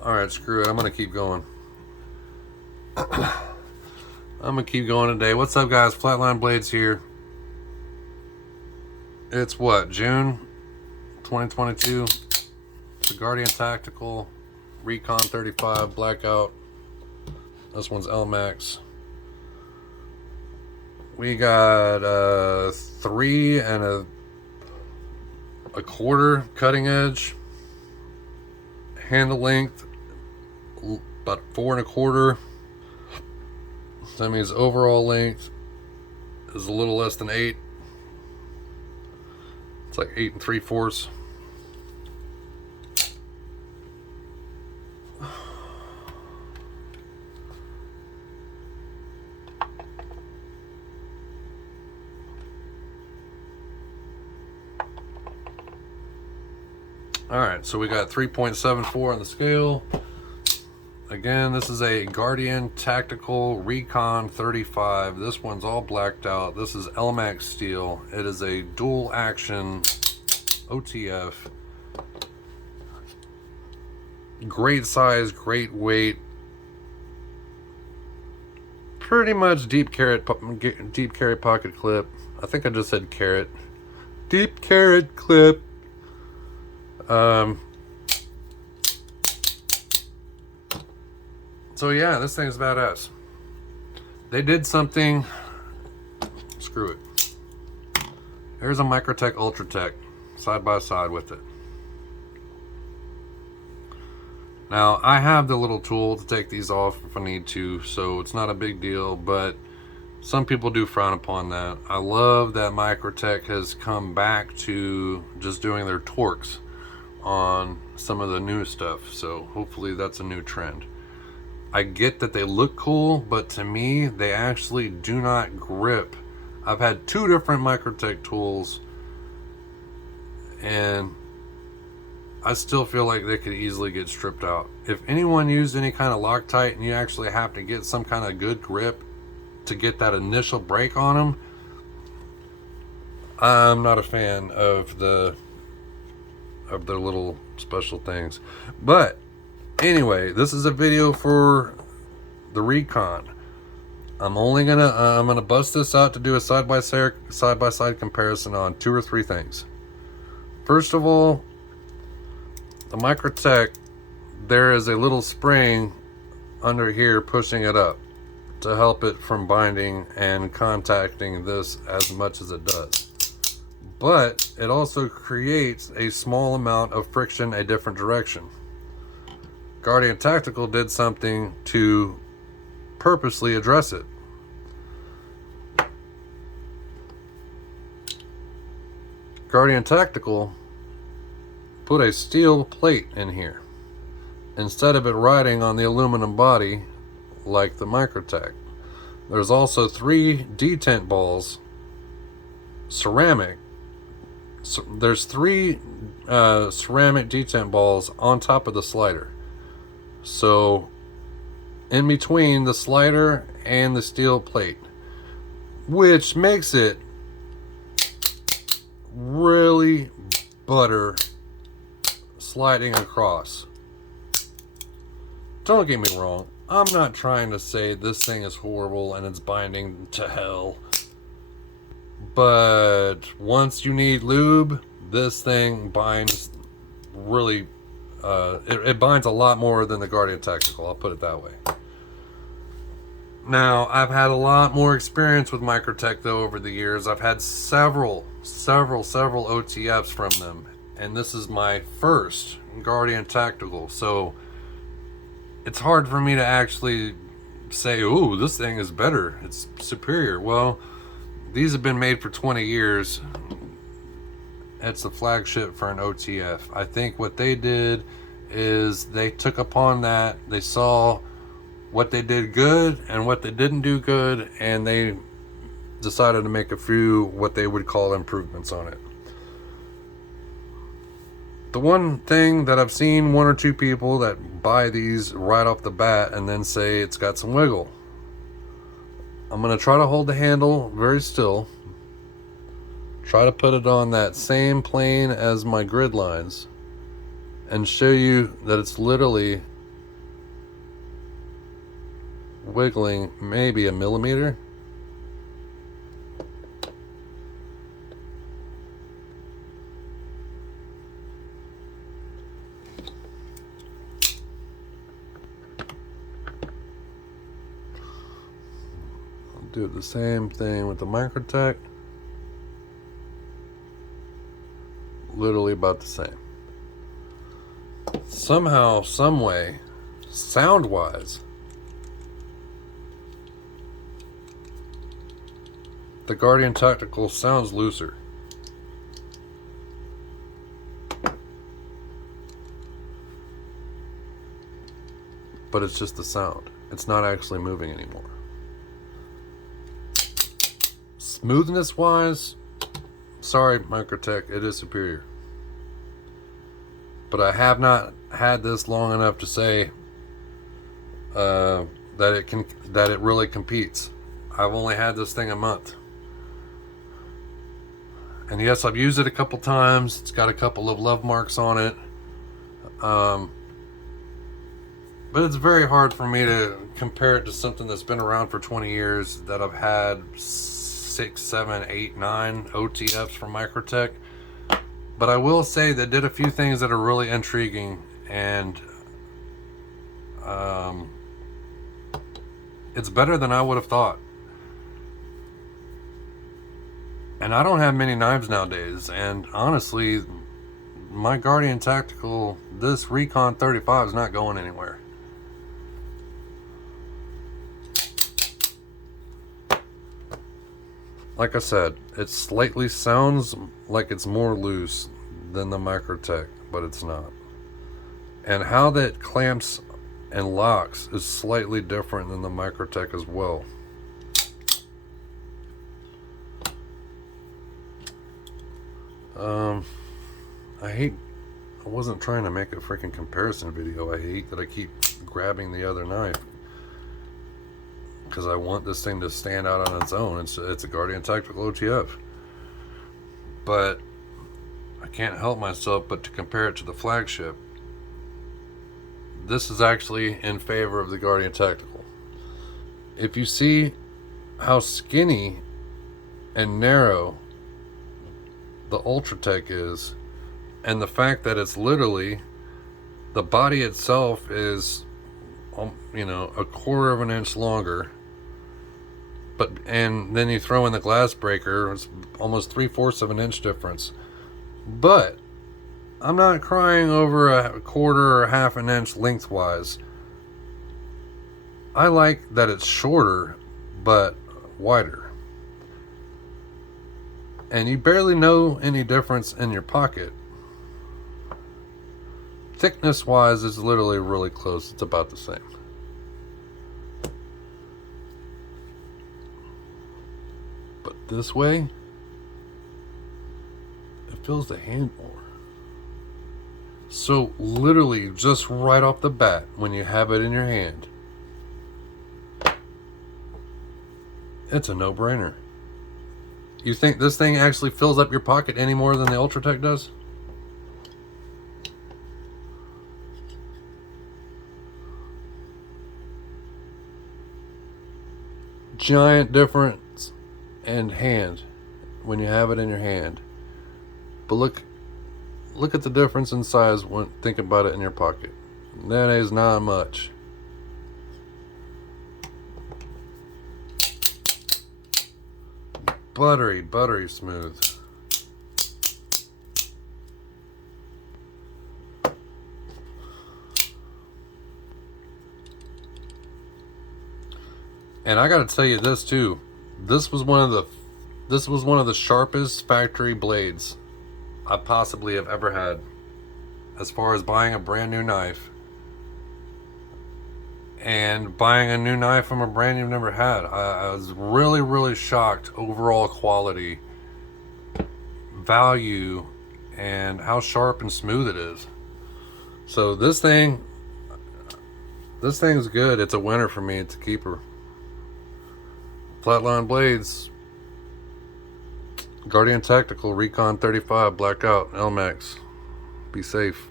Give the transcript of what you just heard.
Alright, screw it. I'm going to keep going. I'm going to keep going today. What's up, guys? Flatline Blades here. It's what? June 2022. The Guardian Tactical Recon-035 blackout. This one's Elmax. We got 3 and a quarter cutting edge. Handle length about 4 1/4. So that means overall length is a little less than 8. It's like 8 3/4. Alright, so we got 3.74 on the scale. Again, this is a Guardian Tactical Recon-035. This one's all blacked out. This is Elmax steel. It is a dual action OTF. Great size, great weight. Pretty much deep carry pocket clip. I think I just said carrot. Deep carrot clip. So yeah, this thing's badass. They did something. Screw it. Here's a Microtech Ultratech side by side with it. Now I have the little tool to take these off if I need to, so it's not a big deal, but some people do frown upon that. I love that Microtech has come back to just doing their torques on some of the new stuff, so hopefully that's a new trend. I get that they look cool, but to me they actually do not grip. I've had 2 different Microtech tools and I still feel like they could easily get stripped out. If anyone used any kind of Loctite and you actually have to get some kind of good grip to get that initial break on them, I'm not a fan of their little special things. But anyway, this is a video for the Recon. I'm gonna bust this out to do a side by side comparison on 2 or 3 things. First of all, the Microtech, there is a little spring under here pushing it up to help it from binding and contacting this as much as it does. But it also creates a small amount of friction a different direction. Guardian Tactical did something to purposely address it. Guardian Tactical put a steel plate in here instead of it riding on the aluminum body like the Microtech. There's also 3 detent balls, ceramic. So there's 3 ceramic detent balls on top of the slider. So in between the slider and the steel plate, which makes it really butter sliding across. Don't get me wrong, I'm not trying to say this thing is horrible and it's binding to hell, but once you need lube, this thing binds really it binds a lot more than the Guardian Tactical, I'll put it that way. Now, I've had a lot more experience with Microtech though over the years. I've had several OTFs from them, and this is my first Guardian Tactical, so it's hard for me to actually say, ooh, this thing is better, it's superior. Well, these have been made for 20 years. It's the flagship for an OTF. I think what they did is they took upon that, they saw what they did good and what they didn't do good, and they decided to make a few what they would call improvements on it. The one thing that I've seen 1 or 2 people that buy these right off the bat and then say it's got some wiggle. I'm going to try to hold the handle very still. Try to put it on that same plane as my grid lines and show you that it's literally wiggling maybe a millimeter. I'll do the same thing with the Microtech. Literally about the same. Somehow, some way, sound wise, the Guardian Tactical sounds looser. But it's just the sound. It's not actually moving anymore. Smoothness wise, sorry Microtech, it is superior. But I have not had this long enough to say that it really competes. I've only had this thing a month. And yes, I've used it a couple times. It's got a couple of love marks on it. But it's very hard for me to compare it to something that's been around for 20 years that I've had 6, 7, 8, 9 OTFs from Microtech. But I will say they did a few things that are really intriguing, and it's better than I would have thought. And I don't have many knives nowadays, and honestly, my Guardian Tactical, this Recon-035 is not going anywhere. Like I said, it slightly sounds like it's more loose than the Microtech, but it's not. And how that clamps and locks is slightly different than the Microtech as well. I wasn't trying to make a freaking comparison video. I hate that I keep grabbing the other knife, because I want this thing to stand out on its own. It's a Guardian Tactical OTF. But I can't help myself but to compare it to the flagship. This is actually in favor of the Guardian Tactical. If you see how skinny and narrow the Ultratech is, and the fact that it's literally, the body itself is, you know, a quarter of an inch longer, and then you throw in the glass breaker, it's almost 3/4 of an inch difference. But I'm not crying over a quarter or half an inch lengthwise. I like that it's shorter but wider, and you barely know any difference in your pocket. Thickness wise, it's literally really close. It's about the same. But this way, it feels the hand more. So literally, just right off the bat, when you have it in your hand, it's a no-brainer. You think this thing actually fills up your pocket any more than the Ultratech does? Giant difference in hand when you have it in your hand. But look at the difference in size when think about it in your pocket. That is not much. Buttery smooth. And I got to tell you this too. This was one of the sharpest factory blades I possibly have ever had, as far as buying a brand new knife and buying a new knife from a brand you've never had. I was really shocked overall quality, value, and how sharp and smooth it is. So this thing's good. It's a winner for me. It's a keeper. Flatline blades, Guardian Tactical Recon-035 blackout Elmax. Be safe.